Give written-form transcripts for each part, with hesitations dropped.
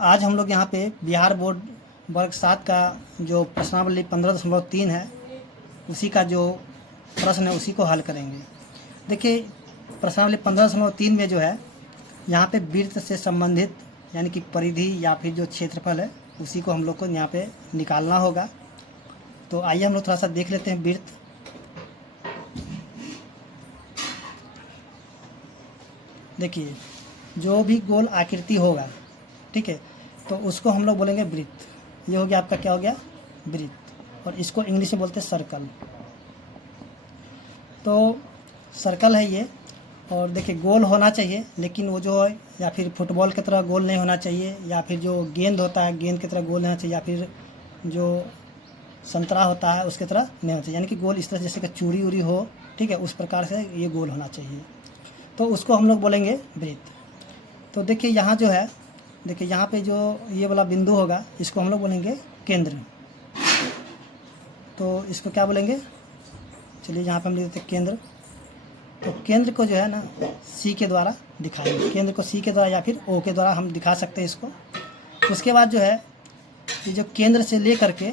आज हम लोग यहाँ पे बिहार बोर्ड वर्ग 7 का जो प्रश्नावली 15.3 है उसी का जो प्रश्न है उसी को हल करेंगे। देखिए प्रश्नावली 15.3 में जो है यहाँ पे वृत्त से संबंधित यानी कि परिधि या फिर जो क्षेत्रफल है उसी को हम लोग को यहाँ पे निकालना होगा। तो आइए हम लोग थोड़ा सा देख लेते हैं वृत्त। देखिए जो भी गोल आकृति होगा, ठीक है, तो उसको हम लोग बोलेंगे वृत्त। ये हो गया आपका, क्या हो गया, वृत्त। और इसको इंग्लिश में बोलते हैं सर्कल। तो सर्कल है ये। और देखिए गोल होना चाहिए, लेकिन वो जो है या फिर फुटबॉल की तरह गोल नहीं होना चाहिए, या फिर जो गेंद होता है गेंद की तरह गोल होना चाहिए, या फिर जो संतरा होता है उसकी तरह नहीं होना चाहिए। यानी कि गोल इस तरह जैसे कि चूड़ी उड़ी हो, ठीक है, उस प्रकार से ये गोल होना चाहिए। तो उसको हम लोग बोलेंगे वृत्त। तो देखिए यहाँ जो है, देखिए यहाँ पे जो ये वाला बिंदु होगा इसको हम लोग बोलेंगे केंद्र। तो इसको क्या बोलेंगे, चलिए यहाँ पे हम लिख देते हैं केंद्र। तो केंद्र को जो है ना सी के द्वारा दिखाएंगे, केंद्र को सी के द्वारा या फिर ओ के द्वारा हम दिखा सकते हैं इसको। उसके बाद जो है ये जो केंद्र से ले करके,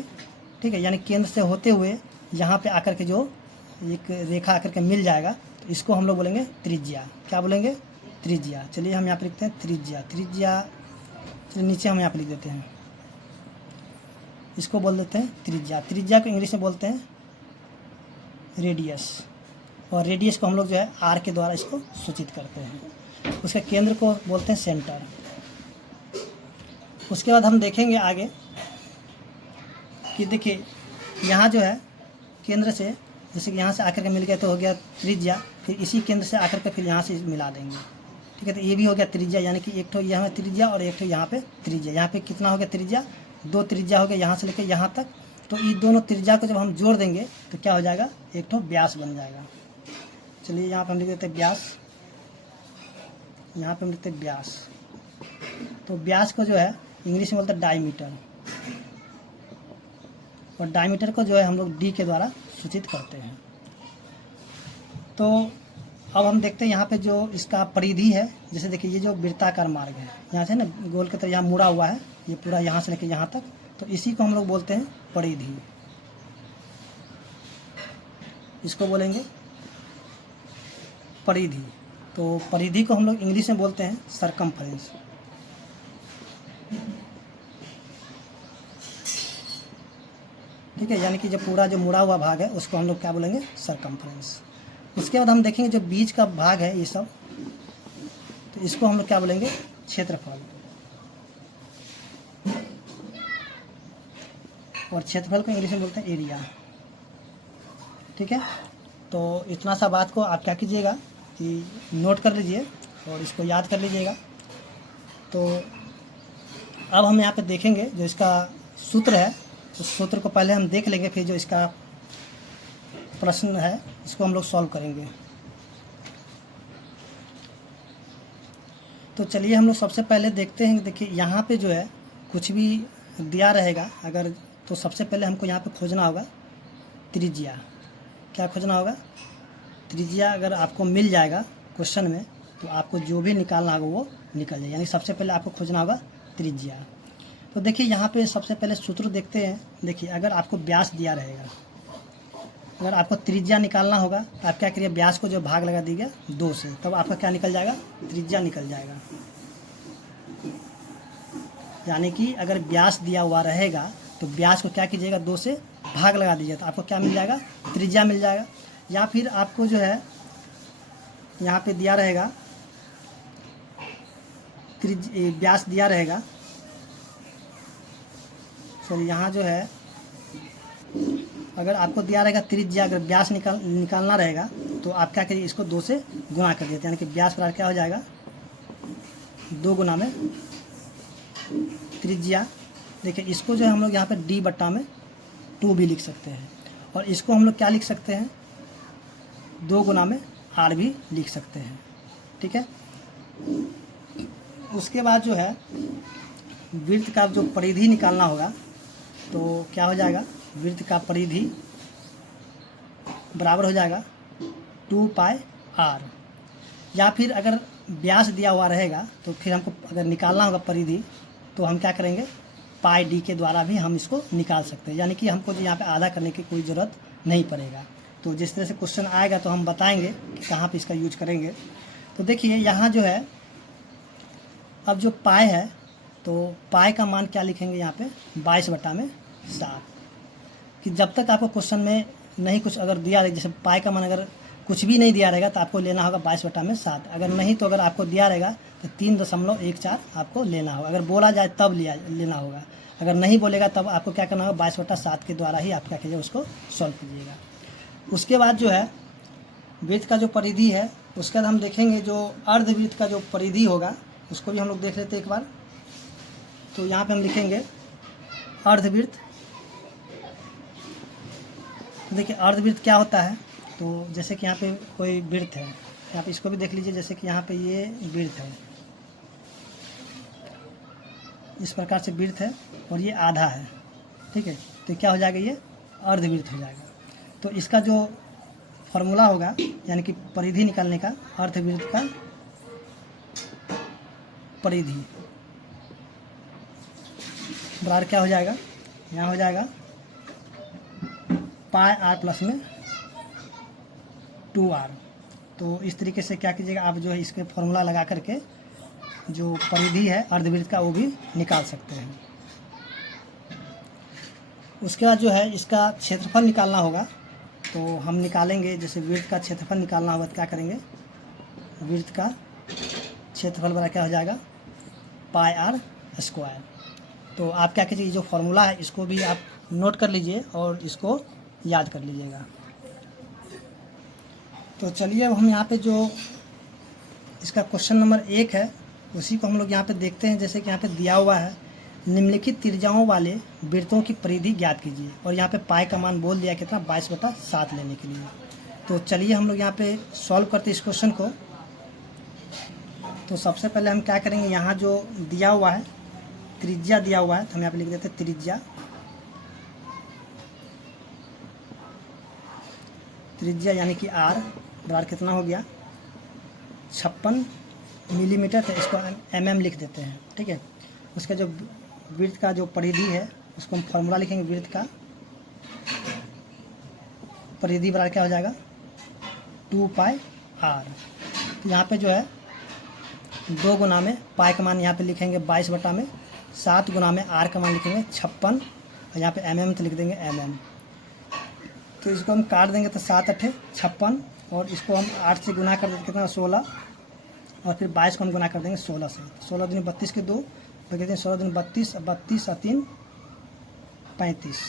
ठीक है, यानी केंद्र से होते हुए यहाँ पे आकर के जो एक रेखा आकर के मिल जाएगा तो इसको हम लोग बोलेंगे त्रिज्या। क्या बोलेंगे, त्रिज्या। चलिए हम यहाँ पे लिखते हैं त्रिज्या। त्रिज्या चलिए नीचे हम यहाँ पे लिख देते हैं, इसको बोल देते हैं त्रिज्या। त्रिज्या को इंग्लिश में बोलते हैं रेडियस। और रेडियस को हम लोग जो है आर के द्वारा इसको सूचित करते हैं। उसके केंद्र को बोलते हैं सेंटर। उसके बाद हम देखेंगे आगे कि देखिए यहाँ जो है केंद्र से, जैसे कि यहाँ से आकर के मिल गया तो हो गया त्रिज्या, फिर इसी केंद्र से आकर के फिर यहाँ से मिला देंगे, ठीक है। तो ये भी हो गया त्रिज्या, यानी कि एक तो यहाँ त्रिज्या और एक तो यहाँ पे त्रिज्या। यहाँ पे कितना हो गया त्रिज्या, 2 त्रिज्या हो गया यहाँ से लेकर यहाँ तक। तो ये दोनों त्रिज्या को जब हम जोड़ देंगे तो क्या हो जाएगा, एक तो व्यास बन जाएगा। चलिए यहाँ पर हम लिख देते हैं व्यास, यहाँ पे हम लिखते हैं व्यास। तो व्यास को जो है इंग्लिश में बोलते हैं डायमीटर, और डायमीटर को जो है हम लोग डी के द्वारा सूचित करते हैं। तो अब हम देखते हैं यहाँ पे जो इसका परिधि है, जैसे देखिए ये जो वृत्ताकार मार्ग है यहाँ से ना गोल की तरह यहाँ मुड़ा हुआ है, ये पूरा यहाँ से लेकर यहाँ तक, तो इसी को हम लोग बोलते हैं परिधि। इसको बोलेंगे परिधि। तो परिधि को हम लोग इंग्लिश में बोलते हैं सरकमफ्रेंस। ठीक है, यानी कि जो पूरा जो मुड़ा हुआ भाग है उसको हम लोग क्या बोलेंगे, सरकमफ्रेंस। उसके बाद हम देखेंगे जो बीच का भाग है ये सब, तो इसको हम लोग क्या बोलेंगे, क्षेत्रफल। और क्षेत्रफल को इंग्लिश में बोलते हैं एरिया। ठीक है, तो इतना सा बात को आप क्या कीजिएगा कि नोट कर लीजिए और इसको याद कर लीजिएगा। तो अब हम यहाँ पे देखेंगे जो इसका सूत्र है, उस सूत्र को पहले हम देख लेंगे, फिर जो इसका प्रश्न है इसको हम लोग सॉल्व करेंगे। तो चलिए हम लोग सबसे पहले देखते हैं। देखिए यहाँ पे जो है कुछ भी दिया रहेगा अगर, तो सबसे पहले हमको यहाँ पे खोजना होगा त्रिज्या। क्या खोजना होगा, त्रिज्या। अगर आपको मिल जाएगा क्वेश्चन में तो आपको जो भी निकालना होगा वो निकल जाए, यानी सबसे पहले आपको खोजना होगा त्रिज्या। तो देखिए यहाँ पे सबसे पहले सूत्र देखते हैं। देखिए अगर आपको व्यास दिया रहेगा, अगर आपको त्रिज्या निकालना होगा तो आप क्या करिए, व्यास को जो भाग लगा दीजिए 2 से, तब आपका क्या निकल जाएगा, त्रिज्या निकल जाएगा। यानी कि अगर व्यास दिया हुआ रहेगा तो व्यास को क्या कीजिएगा, 2 से भाग लगा दीजिए, तो आपको क्या मिल जाएगा, त्रिज्या मिल जाएगा। या फिर आपको जो है यहाँ पे दिया रहेगा व्यास दिया रहेगा, सॉरी यहाँ जो है अगर आपको दिया रहेगा त्रिज्या, अगर व्यास निकालना रहेगा तो आप क्या करिए, इसको 2 से गुणा कर देते हैं, यानी कि व्यास बराबर क्या हो जाएगा, 2 गुना में त्रिज्या। देखिए इसको जो है हम लोग यहाँ पे डी बट्टा में 2 भी लिख सकते हैं, और इसको हम लोग क्या लिख सकते हैं, 2 गुना में आर भी लिख सकते हैं। ठीक है, उसके बाद जो है वृत्त का जो परिधि निकालना होगा तो क्या हो जाएगा, वृत्त का परिधि बराबर हो जाएगा 2 पाई आर। या फिर अगर व्यास दिया हुआ रहेगा तो फिर हमको अगर निकालना होगा परिधि, तो हम क्या करेंगे, पाई डी के द्वारा भी हम इसको निकाल सकते हैं, यानी कि हमको जो यहाँ पे आधा करने की कोई ज़रूरत नहीं पड़ेगा। तो जिस तरह से क्वेश्चन आएगा तो हम बताएंगे कि कहाँ पे इसका यूज करेंगे। तो देखिए यहाँ जो है, अब जो पाई है तो पाई का मान क्या लिखेंगे यहाँ पे 22/7, कि जब तक आपको क्वेश्चन में नहीं कुछ अगर दिया रहे, जैसे पाई का मान अगर कुछ भी नहीं दिया रहेगा तो आपको लेना होगा 22/7, अगर नहीं तो अगर आपको दिया रहेगा तो 3.14 आपको लेना होगा, अगर बोला जाए तब लेना होगा, अगर नहीं बोलेगा तब आपको क्या करना होगा 22/7 के द्वारा ही आप क्या कीजिए उसको सॉल्व कीजिएगा। उसके बाद जो है वृत्त का जो परिधि है, उसके बाद हम देखेंगे जो अर्धवृत्त का जो परिधि होगा उसको भी हम लोग देख लेते हैं एक बार। तो यहाँ पे हम लिखेंगे अर्धवृत्त। देखिए अर्धवृत्त क्या होता है, तो जैसे कि यहाँ पे कोई वृत्त है, यहाँ पे इसको भी देख लीजिए, जैसे कि यहाँ पे ये वृत्त है, इस प्रकार से वृत्त है और ये आधा है, ठीक है, तो क्या हो जाएगा, ये अर्धवृत्त हो जाएगा। तो इसका जो फॉर्मूला होगा यानी कि परिधि निकालने का, अर्धवृत्त का परिधि बराबर क्या हो जाएगा, यहाँ हो जाएगा पाई आर प्लस में 2r। तो इस तरीके से क्या कीजिएगा, आप जो है इसके फॉर्मूला लगा करके जो परिधि है अर्धवृत्त का वो भी निकाल सकते हैं। उसके बाद जो है इसका क्षेत्रफल निकालना होगा, तो हम निकालेंगे, जैसे वृत्त का क्षेत्रफल निकालना होगा तो क्या करेंगे, वृत्त का क्षेत्रफल बराबर क्या हो जाएगा पाई आर स्क्वायर। तो आप क्या कीजिए, जो फॉर्मूला है इसको भी आप नोट कर लीजिए और इसको याद कर लीजिएगा। तो चलिए अब हम यहाँ पे जो इसका क्वेश्चन नंबर 1 है उसी को हम लोग यहाँ पे देखते हैं। जैसे कि यहाँ पे दिया हुआ है निम्नलिखित त्रिज्याओं वाले वृत्तों की परिधि ज्ञात कीजिए, और यहाँ पे पाई का मान बोल दिया कितना 22/7 लेने के लिए। तो चलिए हम लोग यहाँ पे सॉल्व करते हैं इस क्वेश्चन को। तो सबसे पहले हम क्या करेंगे, यहाँ जो दिया हुआ है त्रिज्या दिया हुआ है तो हम यहाँ पे लिख देते हैं त्रिज्या यानी कि r बराबर कितना हो गया 56 मिलीमीटर, तो इसको mm लिख देते हैं, ठीक है। उसका जो वृत्त का जो परिधि है उसको हम फॉर्मूला लिखेंगे, वृत्त का परिधि बराबर क्या हो जाएगा 2πr। तो यहाँ पे जो है 2 गुना में पाई का मान यहाँ पे लिखेंगे 22/7, गुना में r का मान लिखेंगे 56, और यहाँ पे mm तो लिख देंगे mm। तो इसको हम काट देंगे तो 7 8 56, और इसको हम 8 से गुना कर देंगे कितना 16, और फिर 22 को हम गुना कर देंगे 16 से। 16 दूनी 32 के 2, तो कहते हैं 16 दूनी 32, 32 और 3 35,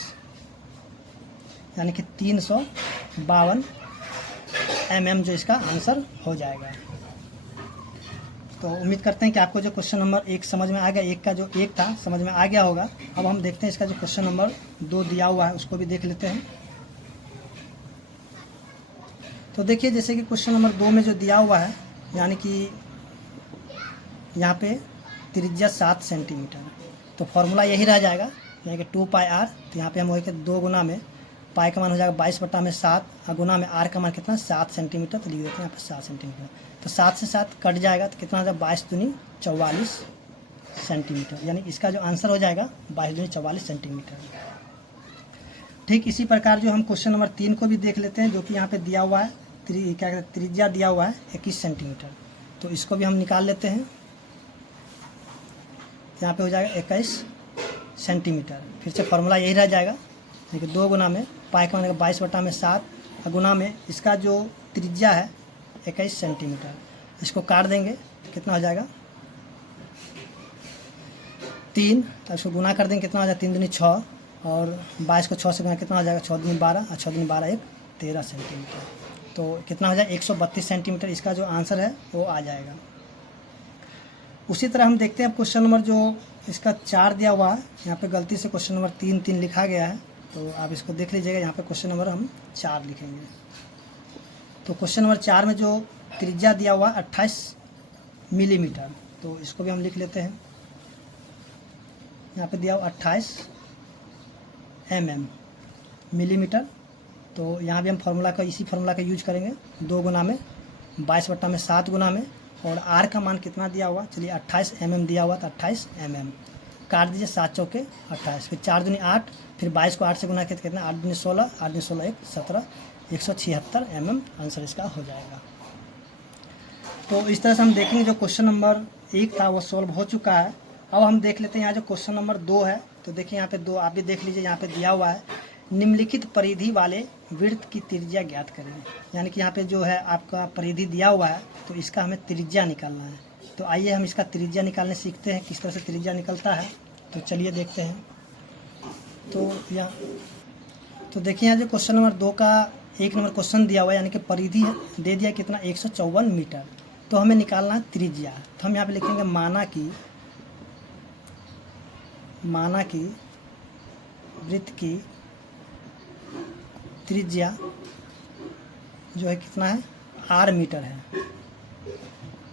यानी कि 352 mm जो इसका आंसर हो जाएगा। तो उम्मीद करते हैं कि आपको जो क्वेश्चन नंबर 1 समझ में आ गया, एक का जो 1 था समझ में आ गया होगा। अब हम देखते हैं इसका जो क्वेश्चन नंबर 2 दिया हुआ है उसको भी देख लेते हैं। तो देखिए जैसे कि क्वेश्चन नंबर 2 में जो दिया हुआ है, यानी कि यहाँ पे त्रिज्या 7 सेंटीमीटर, तो फॉर्मूला यही रह जाएगा यानी कि 2πr। तो यहाँ पे हम वही 2 गुना में पाई का मान हो जाएगा 22/7, और गुना में r का मान कितना 7 सेंटीमीटर, तो लिख देते हैं यहाँ पे 7 सेंटीमीटर। तो 7 से 7 कट जाएगा तो कितना हो जाएगा 22 दूनी 44 सेंटीमीटर, यानी इसका जो आंसर हो जाएगा 22 दूनी 44 सेंटीमीटर। ठीक इसी प्रकार जो हम क्वेश्चन नंबर 3 को भी देख लेते हैं, जो कि यहाँ पे दिया हुआ है क्या कहते हैं त्रिज्या दिया हुआ है 21 सेंटीमीटर। तो इसको भी हम निकाल लेते हैं। यहाँ पे हो जाएगा 21 सेंटीमीटर, फिर से फॉर्मूला यही रह जाएगा, देखिए 2 गुना में पाई का मान 22/7, और गुना में इसका जो त्रिज्या है 21 सेंटीमीटर। इसको काट देंगे तो कितना हो जाएगा 3, तो इसको गुना कर देंगे कितना हो जाएगा 3 दूनी 6, और 22 को 6 से गुना कितना हो जाएगा 6 दूनी 12, और 6 दूनी 12 1 13 सेंटीमीटर। तो कितना हो जाएगा 132 सेंटीमीटर इसका जो आंसर है वो आ जाएगा। उसी तरह हम देखते हैं क्वेश्चन नंबर जो इसका 4 दिया हुआ है, यहाँ पे गलती से क्वेश्चन नंबर 3 लिखा गया है, तो आप इसको देख लीजिएगा। यहाँ पे क्वेश्चन नंबर हम 4 लिखेंगे। तो क्वेश्चन नंबर 4 में जो त्रिज्या दिया हुआ 28 मिलीमीटर, तो इसको भी हम लिख लेते हैं। यहाँ पे दिया हुआ 28 मिलीमीटर, तो यहाँ भी हम इसी फार्मूला का यूज करेंगे। 2 गुना में 22/7 गुना में, और r का मान कितना दिया हुआ, चलिए 28 mm दिया हुआ, तो 28 mm। काट दीजिए, 7 चौके 28, फिर 4 दूनी 8, फिर 22 को 8 से गुना करके कितना 8 दूनी 16, 8 दूनी 16 1 17, 176 mm आंसर इसका हो जाएगा। तो इस तरह से हम देखेंगे जो क्वेश्चन नंबर 1 था वो सॉल्व हो चुका है। अब हम देख लेते हैं यहाँ जो क्वेश्चन नंबर 2 है। तो देखिए यहाँ पे 2 आप भी देख लीजिए, यहाँ पे दिया हुआ है निम्नलिखित परिधि वाले वृत्त की त्रिज्या ज्ञात करें। यानी कि यहाँ पे जो है आपका परिधि दिया हुआ है, तो इसका हमें त्रिज्या निकालना है। तो आइए हम इसका त्रिज्या निकालने सीखते हैं, किस तरह से त्रिज्या निकलता है। तो चलिए देखते हैं। तो देखिए यहाँ जो क्वेश्चन नंबर 2 का 1 नंबर क्वेश्चन दिया हुआ है, यानी कि परिधि दे दिया कितना 154 मीटर। तो हमें निकालना है त्रिज्या। तो हम यहाँ पे लिखेंगे माना कि वृत्त की त्रिज्या जो है कितना है, r मीटर है।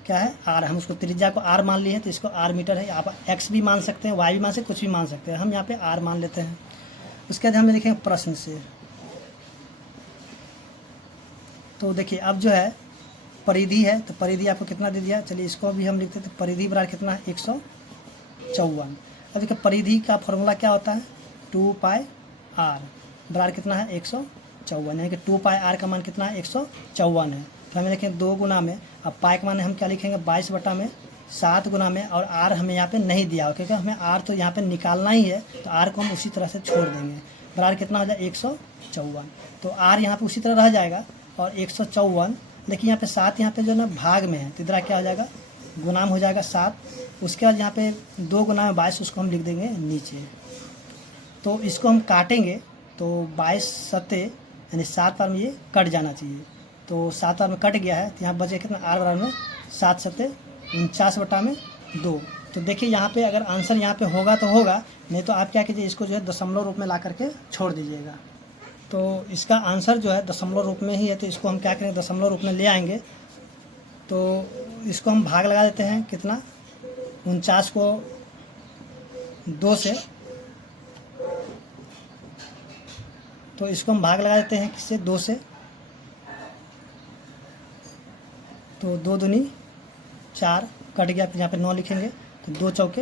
क्या है, r। हम उसको त्रिज्या को r मान लिए हैं, तो इसको r मीटर है। आप x भी मान सकते हैं, y भी मान सकते हैं, कुछ भी मान सकते हैं। हम यहाँ पे r मान लेते हैं। उसके बाद हम लिखेंगे प्रश्न से। तो देखिए अब जो है परिधि है, तो परिधि आपको कितना दे दिया, चलिए इसको भी हम लिखते हैं। तो परिधि बराबर कितना है 154। अब देखिए परिधि का फॉर्मूला क्या होता है 2πr बराबर कितना है 154, यानी कि 2πr का मान कितना है 154 है। तो हमें लिखेंगे 2 गुना में, अब पाई का मान हम क्या लिखेंगे 22/7 गुना में, और r हमें यहाँ पे नहीं दिया हो क्योंकि हमें r तो यहाँ पे निकालना ही है, तो r को हम उसी तरह से छोड़ देंगे। बराबर कितना हो जाए 154। तो r यहाँ पे उसी तरह रह जाएगा और 154, लेकिन यहाँ पे 7 यहाँ पे जो ना भाग में है, तो इधर क्या हो जाएगा गुणाम हो जाएगा 7। उसके बाद यहाँ पे 2 गुना में 22, उसको हम लिख देंगे नीचे। तो इसको हम काटेंगे, तो 22 सत्ते यानी 7 बार में ये कट जाना चाहिए। तो 7 बार में कट गया है, तो यहाँ बचे कितना r बराबर में 7 सत्ते 49/2। तो देखिए यहाँ पे अगर आंसर यहाँ पे होगा तो होगा, नहीं तो आप क्या कीजिए इसको जो है दशमलव रूप में ला करके छोड़ दीजिएगा। तो इसका आंसर जो है दशमलव रूप में ही है, तो इसको हम क्या करेंगे दशमलव रूप में ले आएंगे। तो इसको हम भाग लगा देते हैं कितना 49 को 2 से, तो इसको हम भाग लगा देते हैं किससे 2 से। तो 2 दूनी 4 कट गया, फिर यहाँ पे 9 लिखेंगे, तो 2 चौके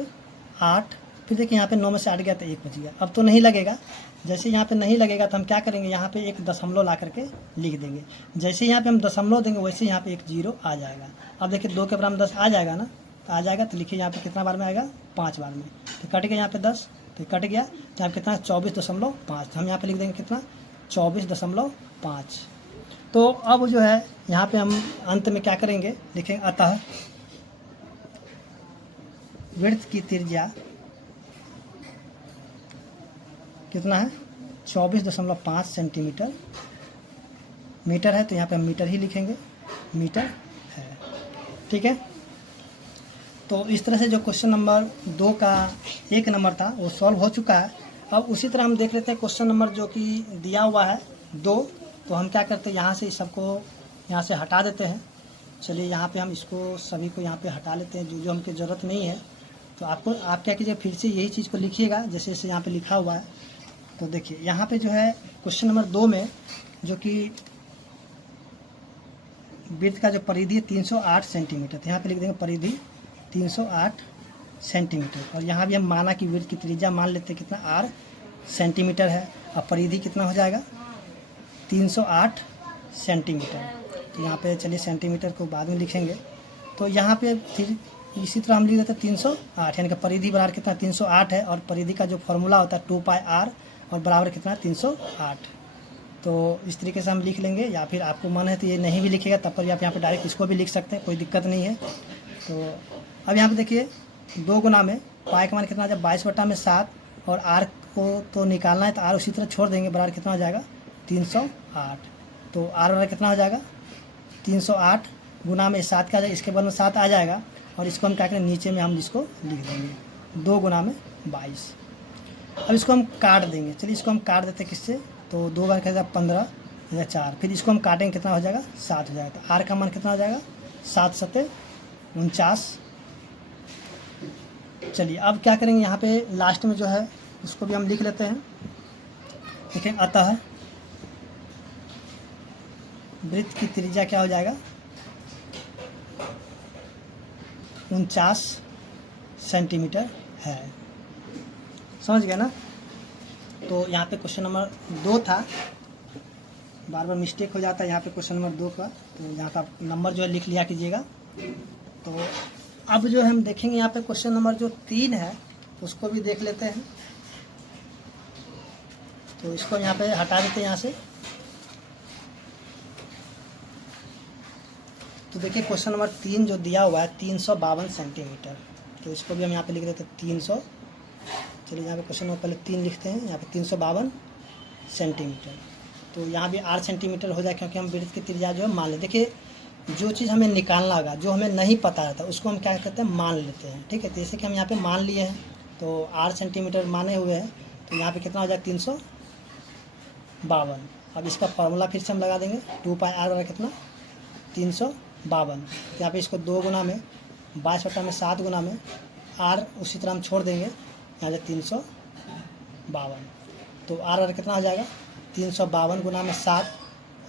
8, फिर देखिए यहाँ पे 9 में से 8 गया तो 1 बच गया। अब तो नहीं लगेगा, जैसे यहाँ पे नहीं लगेगा तो हम क्या करेंगे यहाँ पे एक दशमलव ला करके लिख देंगे। जैसे यहाँ पे हम दशमलव देंगे वैसे यहाँ पे एक 0 आ जाएगा। अब देखिए 2 के बराबर 10 आ जाएगा ना, तो आ जाएगा। तो लिखिए यहाँ पे कितना बार में आएगा 5 बार में, तो कट गया यहाँ पे 10, तो कट गया, तो यहाँ पे कितना 24.5। तो हम यहाँ पे लिख देंगे कितना 24.5। तो अब जो है यहाँ पे हम अंत में क्या करेंगे लिखेंगे अतः वृत्त की त्रिज्या कितना है 24.5 सेंटीमीटर। मीटर है तो यहाँ पे हम मीटर ही लिखेंगे, मीटर है। ठीक है। तो इस तरह से जो क्वेश्चन नंबर 2 का 1 नंबर था वो सॉल्व हो चुका है। अब उसी तरह हम देख लेते हैं क्वेश्चन नंबर जो कि दिया हुआ है 2। तो हम क्या करते हैं यहाँ से इस सबको यहाँ से हटा देते हैं। चलिए यहाँ पे हम इसको सभी को यहाँ पे हटा लेते हैं, जो जो हमको ज़रूरत नहीं है। तो आप क्या कीजिए फिर से यही चीज़ को लिखिएगा जैसे जैसे यहाँ पे लिखा हुआ है। तो देखिए यहाँ पे जो है क्वेश्चन नंबर 2 में जो कि वृत्त का जो परिधि है 308 सेंटीमीटर, तो यहाँ पे लिख देंगे परिधि 308 सेंटीमीटर। और यहाँ भी हम माना कि वृत्त की त्रिज्या मान लेते हैं कितना r सेंटीमीटर है, और परिधि कितना हो जाएगा 308 सेंटीमीटर। तो यहाँ पे चलिए सेंटीमीटर को बाद में लिखेंगे। तो यहाँ पे फिर इसी तरह हम लिख देते हैं 308, यानी कि परिधि बराबर कितना 308 है, और परिधि का जो फॉर्मूला होता है 2πr और बराबर कितना 308। तो इस तरीके से हम लिख लेंगे, या फिर आपको मन है तो ये नहीं भी लिखेगा तब पर आप यहाँ पे डायरेक्ट इसको भी लिख सकते हैं, कोई दिक्कत नहीं है। तो अब यहाँ पे देखिए 2 गुना में पाई का मान कितना आ जाए 22/7, और आर को तो निकालना है तो आर उसी तरह छोड़ देंगे, बराबर कितना हो जाएगा 308। तो आर बराबर कितना हो जाएगा 308 गुना में 7 का आ जाएगा, इसके बाद में 7 आ जाएगा, और इसको हम क्या करें नीचे में हम इसको लिख देंगे 2 गुना में 22। अब इसको हम काट देंगे, चलिए इसको हम काट देते हैं किससे, तो 2 बार क्या 15 या 4, फिर इसको हम काटेंगे कितना हो जाएगा 7 हो जाएगा। तो आर का मान कितना हो जाएगा 7 सत्ते 49। चलिए अब क्या करेंगे यहाँ पे लास्ट में जो है उसको भी हम लिख लेते हैं। देखें अतः वृत्त की त्रिज्या क्या हो जाएगा 49 सेंटीमीटर है। समझ गए ना। तो यहाँ पे क्वेश्चन नंबर 2 था, बार बार मिस्टेक हो जाता है यहाँ पे क्वेश्चन नंबर 2 का, तो यहाँ का नंबर जो है लिख लिया कीजिएगा। तो अब जो है हम देखेंगे यहाँ पे क्वेश्चन नंबर जो 3 है उसको भी देख लेते हैं। तो इसको यहाँ पे हटा देते हैं यहाँ से। तो देखिए क्वेश्चन नंबर 3 जो दिया हुआ है 352 सेंटीमीटर, तो इसको भी हम यहाँ पे लिख देते हैं 300। चलिए यहाँ पे क्वेश्चन नंबर पहले 3 लिखते हैं, यहाँ पे 352 सेंटीमीटर। तो यहाँ भी 8 सेंटीमीटर हो जाए, क्योंकि हम वृत्त की त्रिज्या जो है मान ले। देखिए जो चीज़ हमें निकालना होगा, जो हमें नहीं पता रहता उसको हम क्या करते हैं, मान लेते हैं। ठीक है, तो जैसे कि हम यहाँ पे मान लिए हैं, तो 8 सेंटीमीटर माने हुए हैं, तो यहाँ पे कितना हो जाएगा 352। अब इसका फार्मूला फिर से हम लगा देंगे, 2 पाई आर बराबर कितना 352। तो यहाँ पे इसको 2 गुना में 22/7 गुना में आर उसी तरह हम छोड़ देंगे, यहाँ से 352। तो आर बराबर कितना हो जाएगा 352 गुना में 7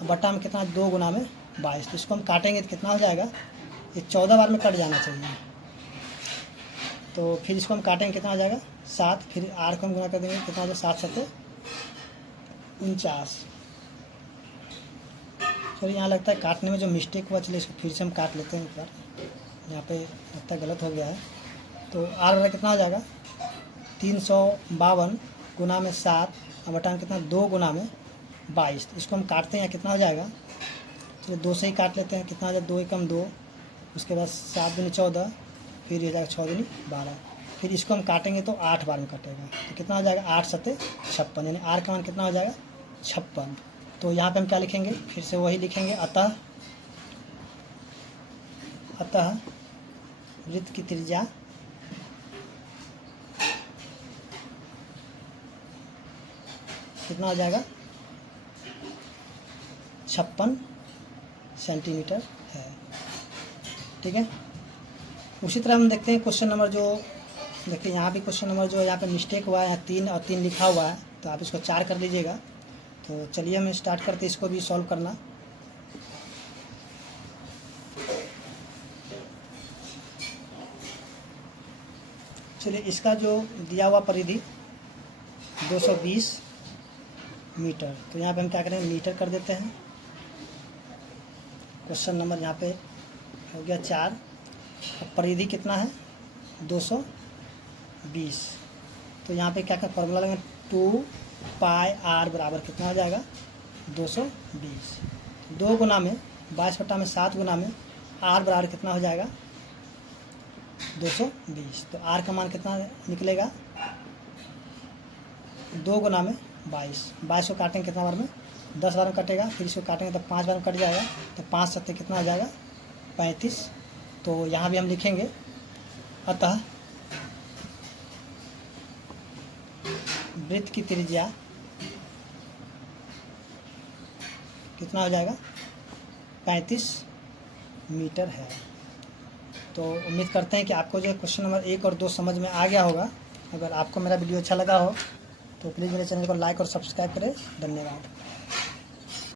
बटा में कितना 2 गुना में 22। तो इसको हम काटेंगे तो कितना हो जाएगा, ये 14 बार में कट जाना चाहिए। तो फिर इसको हम काटेंगे कितना हो जाएगा 7, फिर आर को हम गुना कर देंगे कितना हो जाएगा 7 7 49। चलिए यहाँ लगता है काटने में जो मिस्टेक हुआ, चलिए इसको फिर से हम काट लेते हैं एक बार, यहाँ पे लगता है गलत हो गया है। तो आर वाला कितना हो जाएगा 352 गुना में 7 बटा में कितना 2 गुना में 22। तो इसको हम काटते हैं कितना हो जाएगा, चलिए 2 से ही काट लेते हैं, कितना हो जाएगा 2 एकम 2, उसके बाद 7 दूनी 14, फिर ये जाएगा 6 दूनी 12। फिर इसको हम काटेंगे तो 8 बार में कटेगा, तो कितना हो जाएगा 8 7 56, यानी आर का मान कितना हो जाएगा 56। तो यहाँ पे हम क्या लिखेंगे, फिर से वही लिखेंगे, अतः वृत्त की त्रिज्या कितना हो जाएगा 56 सेंटीमीटर है। ठीक है, उसी तरह हम देखते हैं क्वेश्चन नंबर जो, देखिए यहाँ भी क्वेश्चन नंबर जो यहाँ पे मिस्टेक हुआ है, यहाँ 3 और 3 लिखा हुआ है, तो आप इसको 4 कर लीजिएगा। तो चलिए हम स्टार्ट करते हैं इसको भी सॉल्व करना। चलिए इसका जो दिया हुआ परिधि 220 मीटर, तो यहाँ पे हम क्या करेंगे मीटर कर देते हैं। क्वेश्चन नंबर यहाँ पे हो गया 4। अब परिधि कितना है 220, तो यहाँ पे क्या क्या फॉर्मूला लगेगा 2 पाई आर बराबर कितना हो जाएगा 220, 2 गुना में 22/7 गुना में आर बराबर कितना हो जाएगा 220। तो आर का मान कितना निकलेगा 2 गुना में 22 को काटेंगे कितना बार में 10 बार में कटेगा, फिर इसको काटेंगे तो 5 बार में कट जाएगा, तो 5 7 कितना हो जाएगा 35। तो यहाँ भी हम लिखेंगे, अतः वृत्त की त्रिज्या कितना हो जाएगा 35 मीटर है। तो उम्मीद करते हैं कि आपको जो क्वेश्चन नंबर 1 और 2 समझ में आ गया होगा। अगर आपको मेरा वीडियो अच्छा लगा हो तो प्लीज़ मेरे चैनल को लाइक और सब्सक्राइब करें। धन्यवाद।